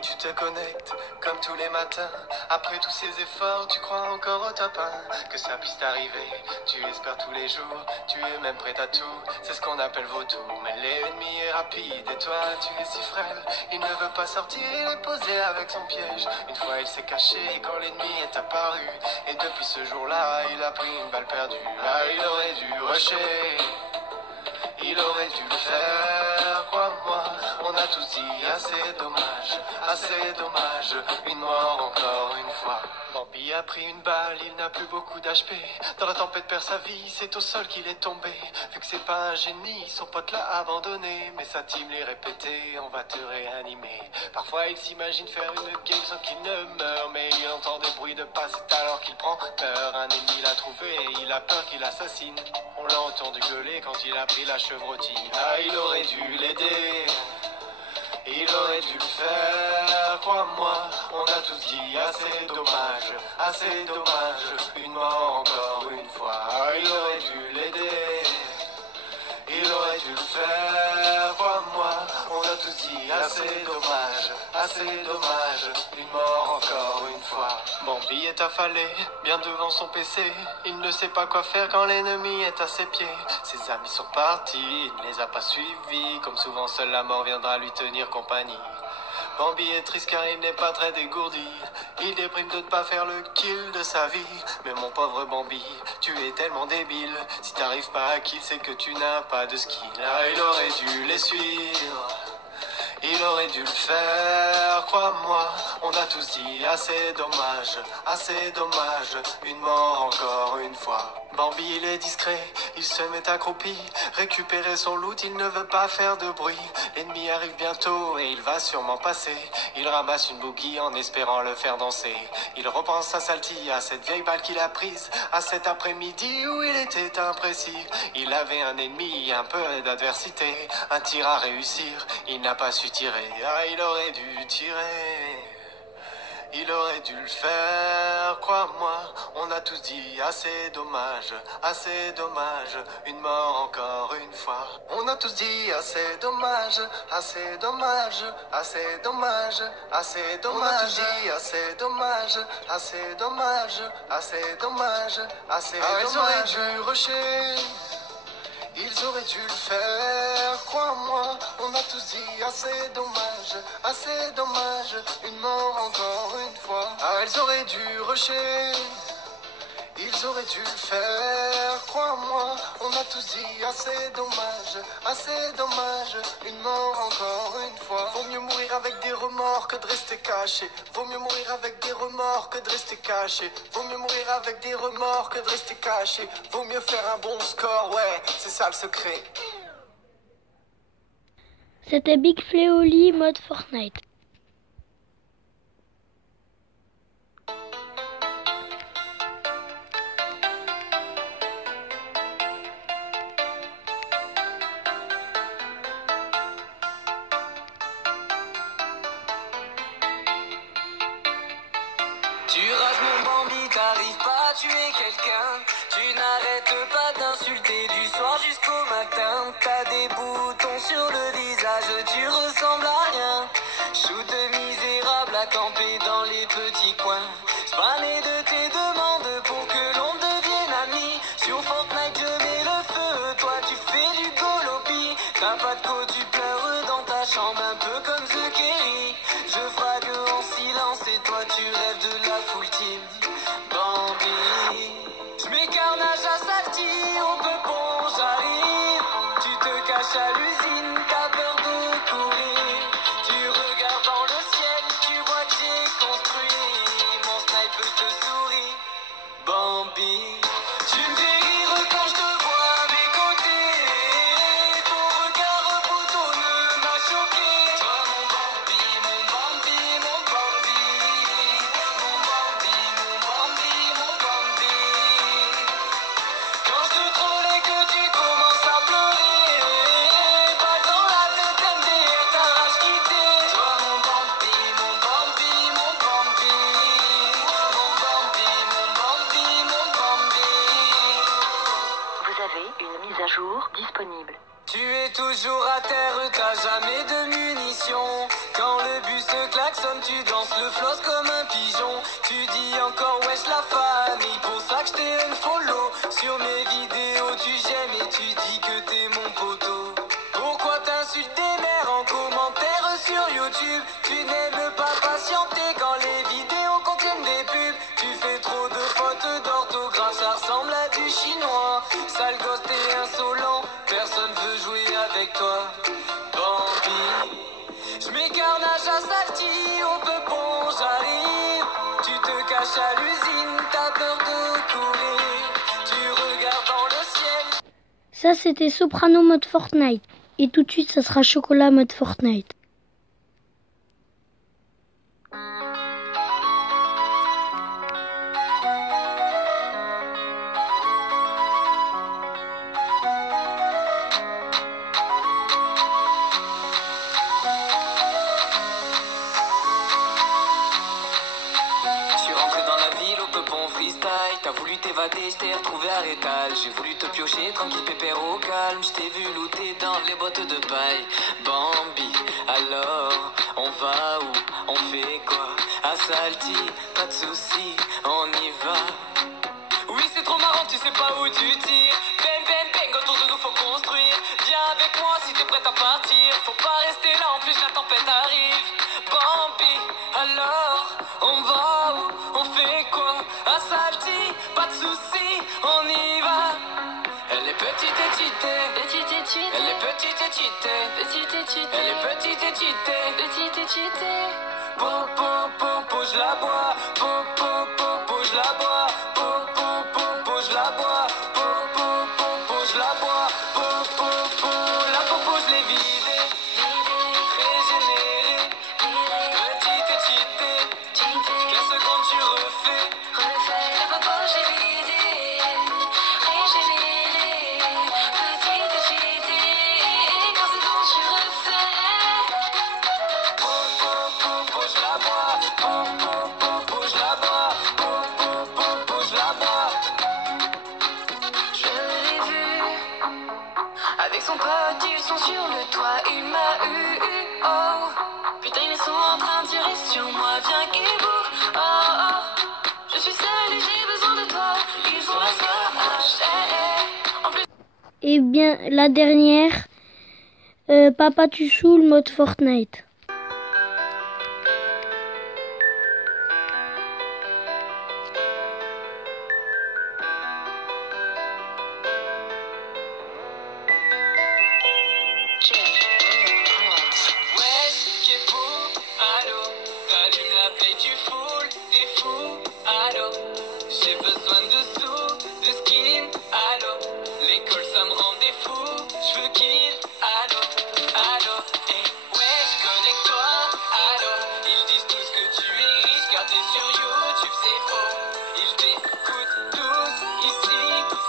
tu te connectes comme tous les matins. Après tous ces efforts, tu crois encore au top 1, que ça puisse t'arriver. Tu espères tous les jours, tu es même prêt à tout. C'est ce qu'on appelle vautour, mais l'ennemi est rapide et toi tu es si frêle. Il ne veut pas sortir, il est posé avec son piège. Une fois il s'est caché quand l'ennemi est apparu, et depuis ce jour-là, il a pris une balle perdue. Ah, il aurait dû rusher, il aurait dû le faire, crois-moi. On a tous dit assez dommage, une mort encore une fois. Bambi a pris une balle, il n'a plus beaucoup d'HP. Dans la tempête perd sa vie, c'est au sol qu'il est tombé. Vu que c'est pas un génie, son pote l'a abandonné. Mais sa team l'est répété, on va te réanimer. Parfois il s'imagine faire une game sans qu'il ne meure, mais il entend des bruits de pas, c'est alors qu'il prend peur. Un ennemi l'a trouvé et il a peur qu'il assassine. On l'a entendu gueuler quand il a pris la chevrotine. Ah, il aurait dû l'aider, il aurait dû le faire, crois-moi. On a tous dit assez dommage, une mort encore une fois. Ah, il aurait dû l'aider, il aurait dû le faire, crois-moi. On a tous dit assez dommage, une mort encore une fois. Bambi est affalé, bien devant son PC. Il ne sait pas quoi faire quand l'ennemi est à ses pieds. Ses amis sont partis, il ne les a pas suivis. Comme souvent, seule la mort viendra lui tenir compagnie. Bambi est triste car il n'est pas très dégourdi. Il déprime de ne pas faire le kill de sa vie. Mais mon pauvre Bambi, tu es tellement débile. Si t'arrives pas à kill, c'est que tu n'as pas de skill. Ah, il aurait dû les suivre, il aurait dû le faire, crois-moi. On a tous dit assez dommage, une mort encore une fois. Bambi il est discret, il se met accroupi, récupérer son loot, il ne veut pas faire de bruit. L'ennemi arrive bientôt et il va sûrement passer. Il ramasse une bougie en espérant le faire danser. Il repense à Salty, à cette vieille balle qu'il a prise, à cet après-midi où il était imprécis. Il avait un ennemi, un peu d'adversité, un tir à réussir, il n'a pas su tirer. Ah, il aurait dû tirer, il aurait dû le faire, crois-moi. On a tous dit assez dommage, une mort encore une fois. On a tous dit assez dommage, On a tous dit ils auraient dû rusher, ils auraient dû le faire, crois-moi. On a tous dit assez dommage, une mort encore une fois. Ah, ils auraient dû rusher, ils auraient dû le faire, crois-moi. On a tous dit assez dommage, une mort encore une fois. Vaut mieux mourir avec des remords que de rester caché. Vaut mieux mourir avec des remords que de rester caché. Vaut mieux mourir avec des remords que de rester caché. Vaut mieux faire un bon score, ouais, c'est ça le secret. C'était Big Fleoli mode Fortnite. Tu rages mon Bambi, t'arrives pas à tuer quelqu'un. Tu n'arrêtes pas d'insulter du soir jusqu'au matin. T'as des boutons sur le visage, tu ressembles à rien. Shoot misérable à camper dans les petits coins. Spammer de tes demandes pour que l'on devienne amis. Sur Fortnite je mets le feu, toi tu fais du golopi. T'as pas de co, tu pleures dans ta chambre un peu comme The Kerry. Je frague en silence et toi tu rêves de la full team. Bambi, je mets carnage à Salty, au peupon j'arrive. Tu te caches à l'usine, t'as peur de courir. Tu regardes dans le ciel, tu vois que j'ai construit. Mon sniper te sourit. Bambi, tu me fais rire quand je te vois à mes côtés. Ton regard boutonneux m'a choqué. Toi mon Bambi, mon Bambi, mon Bambi. Mon Bambi, mon Bambi, mon Bambi. Quand je te troll et que tu commences à pleurer, balle dans la tête, MDR, ta rage quittée. Toi mon Bambi, mon Bambi, mon Bambi. Mon Bambi, mon Bambi, mon Bambi. Vous avez une mise à jour disponible. Tu es toujours à terre, t'as jamais de munitions. Quand le bus klaxonne, tu danses le floss comme un pigeon. Tu dis encore wesh la famille, pour ça que je t'ai unfollow. Sur mes vidéos tu j'aime et tu dis que t'es mon poteau. Pourquoi t'insultes des mères en commentaire sur YouTube? Tu n'aimes pas patienter quand les vidéos contiennent des pubs. Tu fais trop de fautes d'orthographe, ça ressemble à du chinois. Sale gosse, t'es insolent, personne veut jouer avec toi. Bambi, je mets carnage à Salty, au peupon j'arrive. Tu te caches à l'usine, t'as peur de courir. Tu regardes dans le ciel. Ça, c'était Soprano mode Fortnite. Et tout de suite, ça sera Chocolat mode Fortnite. T'as voulu t'évader, je t'ai retrouvé à Rétal. J'ai voulu te piocher, tranquille pépère au calme. Je t'ai vu looter dans les boîtes de paille. Bambi, alors, on va où? On fait quoi? À Salty, pas de soucis, on y va. Oui, c'est trop marrant, tu sais pas où tu tires. Bang, bang, bang, autour de nous faut construire. Viens avec moi si t'es prête à partir. Faut pas rester là, en plus la tempête arrive. Bambi, alors, on va où? On fait quoi? À Salty, pas de soucis, on y va. Elle est petite et cheatée, petite et cheatée. Elle est petite et cheatée, petite et cheatée. Elle est petite et cheatée, petite et cheatée. Po, po, po, po, je la bois. Po, po, po, po, je la bois. Po, po, po, po, je la bois. Po, po, po, po, je la bois. Po, po, po, la popo, je l'ai vidée. Régénérée, petite et cheatée. 15 secondes, tu refais. La popo, je l'ai vidée. Régénérée, petite et cheatée. 15 secondes, tu refais. Po, po, po, po, je la bois. Po, po, po, po, je la bois. Po, po, po, po, je la bois. Je l'ai vu. Avec son pote, ils sont sur le toit. Il m'a eu, oh. Putain, ils sont en train de tirer sur moi. Viens, Kebouk, oh, oh. Je suis seule et j'ai besoin de toi. Il faut se en plus. Et bien, la dernière, Papa tu saoules mode Fortnite. Wesh, Kebouk, allô. T'allumes la play, tu foules, t'es fou, allô. J'ai besoin de sous, de skin, allô. L'école ça me rend des fous, je veux kill, allô, allô. Eh, wesh, connecte-toi, allô. Ils disent tous que tu es riche car t'es sur YouTube, c'est faux. Ils t'écoutent tous, ici,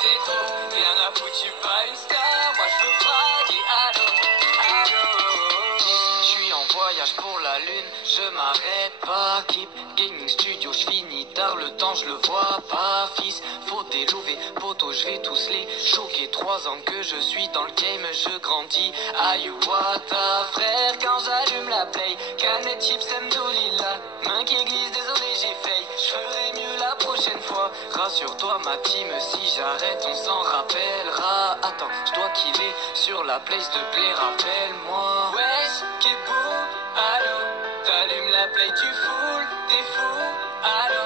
c'est trop. Rien à foutre, tu pas une star, moi je veux fraguer, allô, allô. Je suis en voyage pour la lune, je m'arrête pas, keep gaming studio, je finis tard, le temps je le vois pas, fils, faut délouver, poteau, je vais tous les choquer, 3 ans que je suis dans le game, je grandis, Ayuwata, frère, quand j'allume la play, canette chips, Mdolila, main qui glisse, désolé j'ai fail, je ferai mieux la prochaine fois, rassure-toi ma team, si j'arrête on s'en rappellera, attends, je dois killer sur la play, s'il te plaît, rappelle-moi, wesh, Kebouk, allô, t'allumes la play, tu foules, t'es fou, allô,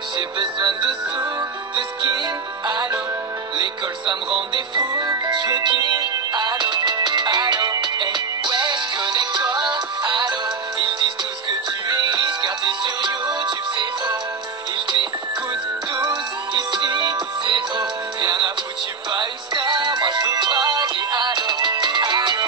j'ai besoin de sous, de skin, allô, l'école ça me rend des fous, je veux kill, allô, allô, eh, wesh, connecte-toi, allô, ils disent tous que tu es riche car t'es sur YouTube, c'est faux, ils t'écoutent tous, ici, c'est trop, rien à foutre, tu pas une star, moi je veux fraguer, allô, allô,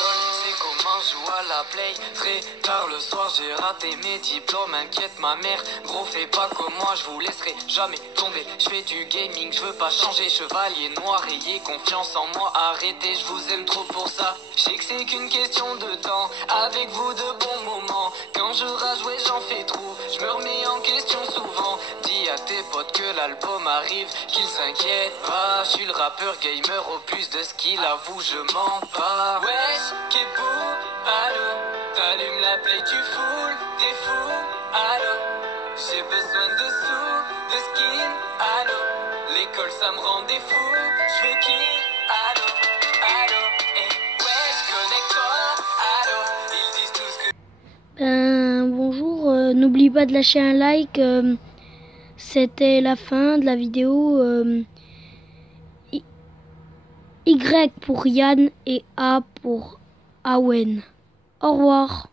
lol, c'est comment je joue à la play, très tard le soir j'ai raté mes diplômes, inquiète ma mère, gros fais pas comme moi, je vous laisserai jamais tomber, je fais du gaming, je veux pas changer, chevalier noir, ayez confiance en moi, arrêtez, je vous aime trop pour ça, je sais que c'est qu'une question de temps, avec vous de bons moments. moment. Quand je rage, ouais, j'en fais trop. Je me remets en question souvent. Dis à tes potes que l'album arrive, qu'ils s'inquiètent pas. Je suis le rappeur gamer au plus de skill, avoue, je mens pas. Wesh, qu'est beau, allô. T'allumes la play, tu foules, t'es fou, allô. J'ai besoin de sous, de skin, allô. L'école ça me rend des fous, je veux kill, allô, allô. Eh, wesh, connecte-toi, allô. Ils disent tous que... Bonjour, n'oublie pas de lâcher un like. C'était la fin de la vidéo. Y pour Yann et A pour Awen. Au revoir.